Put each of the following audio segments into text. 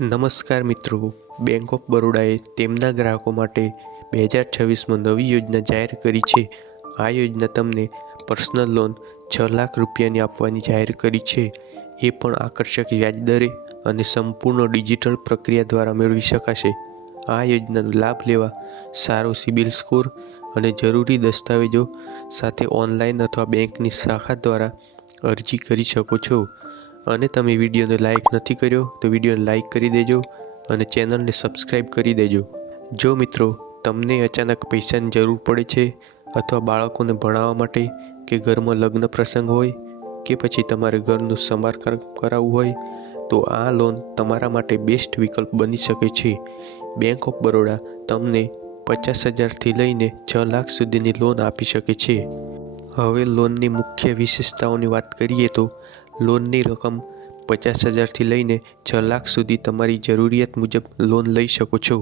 નમસ્કાર મિત્રો, bank of બરોડાએ તેમના ગ્રાહકો માટે 2026માં નવી યોજના જાહેર કરી છે। આ યોજના તમને પર્સનલ લોન 6 લાખ રૂપિયાની આપવાની જાહેર કરી છે, એ પણ આકર્ષક વ્યાજ દરે અને સંપૂર્ણ ડિજિટલ પ્રક્રિયા દ્વારા મેળવી શકાશે। આ યોજનાનો લાભ લેવા સારો સિબિલ સ્કોર અને જરૂરી દસ્તાવેજો સાથે ઓનલાઈન અથવા બેંકની શાખા દ્વારા અરજી કરી શકો છો। અને તમે વિડીયોને લાઇક નથી કર્યો તો વિડીયોને લાઇક કરી દેજો અને ચેનલને સબસ્ક્રાઈબ કરી દેજો। જો મિત્રો તમને અચાનક પૈસાની જરૂર પડે છે અથવા બાળકોને ભણાવવા માટે કે ઘરમાં લગ્ન પ્રસંગ હોય કે પછી તમારે ઘરનું સમારકામ કરાવવું હોય તો આ લોન તમારા માટે બેસ્ટ વિકલ્પ બની શકે છે। બેંક ઓફ બરોડા તમને 50,000થી લઈને 6 લાખ સુધીની લોન આપી શકે છે। હવે લોનની મુખ્ય વિશેષતાઓની વાત કરીએ તો લોનની રકમ 50,000થી લઈને 6 લાખ સુધી તમારી જરૂરિયાત મુજબ લોન લઈ શકો છો।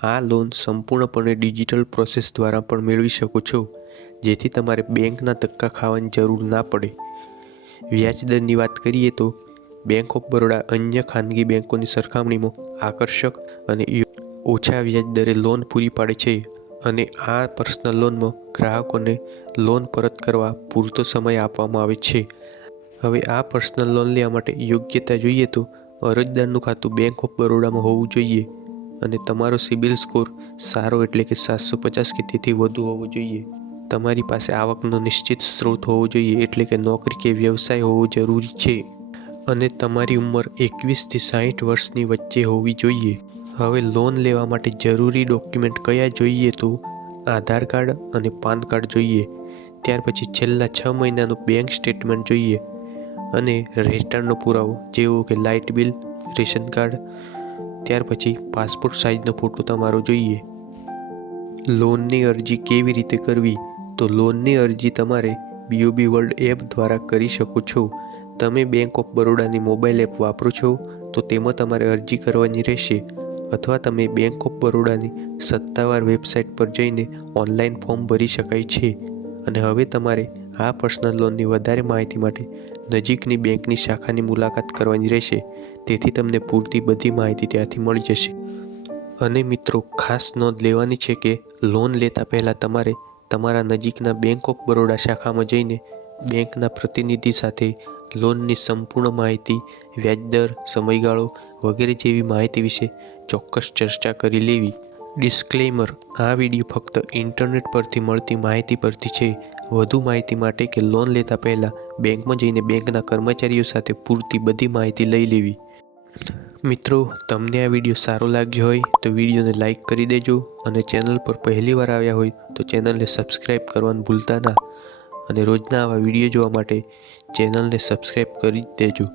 આ લોન સંપૂર્ણપણે ડિજિટલ પ્રોસેસ દ્વારા પણ મેળવી શકો છો, જેથી તમારે બેંકના ધક્કા ખાવાની જરૂર ના પડે। વ્યાજ દરની વાત કરીએ તો બેંક ઓફ બરોડા અન્ય ખાનગી બેંકોની સરખામણીમાં આકર્ષક અને ઓછા વ્યાજ દરે લોન પૂરી પાડે છે અને આ પર્સનલ લોનમાં ગ્રાહકોને લોન પરત કરવા પૂરતો સમય આપવામાં આવે છે। હવે આ પર્સનલ લોન લેવા માટે યોગ્યતા જોઈએ તો અરજદારનું ખાતું બેંક ઓફ બરોડામાં હોવું જોઈએ અને તમારો સિબિલ સ્કોર સારો એટલે કે 750 કે તેથી વધુ હોવો જોઈએ। તમારી પાસે આવકનો નિશ્ચિત સ્ત્રોત હોવો જોઈએ એટલે કે નોકરી કે વ્યવસાય હોવો જરૂરી છે અને તમારી ઉંમર 21થી 60 વર્ષની વચ્ચે હોવી જોઈએ। હવે લોન લેવા માટે જરૂરી ડોક્યુમેન્ટ કયા જોઈએ તો આધાર કાર્ડ અને પાન કાર્ડ જોઈએ, ત્યાર પછી છેલ્લા 6 મહિનાનું બેંક સ્ટેટમેન્ટ જોઈએ અને રહેઠાણનો પુરાવો જેવો કે લાઇટ બિલ, રેશન કાર્ડ, ત્યાર પછી પાસપોર્ટ સાઇઝનો ફોટો તમારો જોઈએ। લોનની અરજી કેવી રીતે કરવી તો લોનની અરજી તમારે BOB વર્લ્ડ એપ દ્વારા કરી શકો છો। તમે બેંક ઓફ બરોડાની મોબાઈલ એપ વાપરો છો તો તેમાં તમારે અરજી કરવાની રહેશે અથવા તમે બેંક ઓફ બરોડાની સત્તાવાર વેબસાઇટ પર જઈને ઓનલાઈન ફોર્મ ભરી શકાય છે। અને હવે તમારે આ પર્સનલ લોનની વધારે માહિતી માટે નજીકની બેંકની શાખાની મુલાકાત કરવાની રહેશે, તેથી તમને પૂરતી બધી માહિતી ત્યાંથી મળી જશે। અને મિત્રો ખાસ નોંધ લેવાની છે કે લોન લેતા પહેલાં તમારે તમારા નજીકના બેંક ઓફ બરોડા શાખામાં જઈને બેંકના પ્રતિનિધિ સાથે લોનની સંપૂર્ણ માહિતી, વ્યાજદર, સમયગાળો વગેરે જેવી માહિતી વિશે ચોક્કસ ચર્ચા કરી લેવી। ડિસ્ક્લેમર: આ વિડીયો ફક્ત ઇન્ટરનેટ પરથી મળતી માહિતી પરથી છે। વધુ માહિતી માટે કે લોન લેતા પહેલાં બેંકમાં જઈને બેંકના કર્મચારીઓ સાથે પૂરતી બધી માહિતી લઈ લેવી। મિત્રો, તમને આ વિડીયો સારો લાગ્યો હોય તો વિડીયોને લાઇક કરી દેજો અને ચેનલ પર પહેલીવાર આવ્યા હોય તો ચેનલને સબસ્ક્રાઈબ કરવાનું ભૂલતા ના અને રોજના આવા વિડીયો જોવા માટે ચેનલને સબસ્ક્રાઈબ કરી દેજો।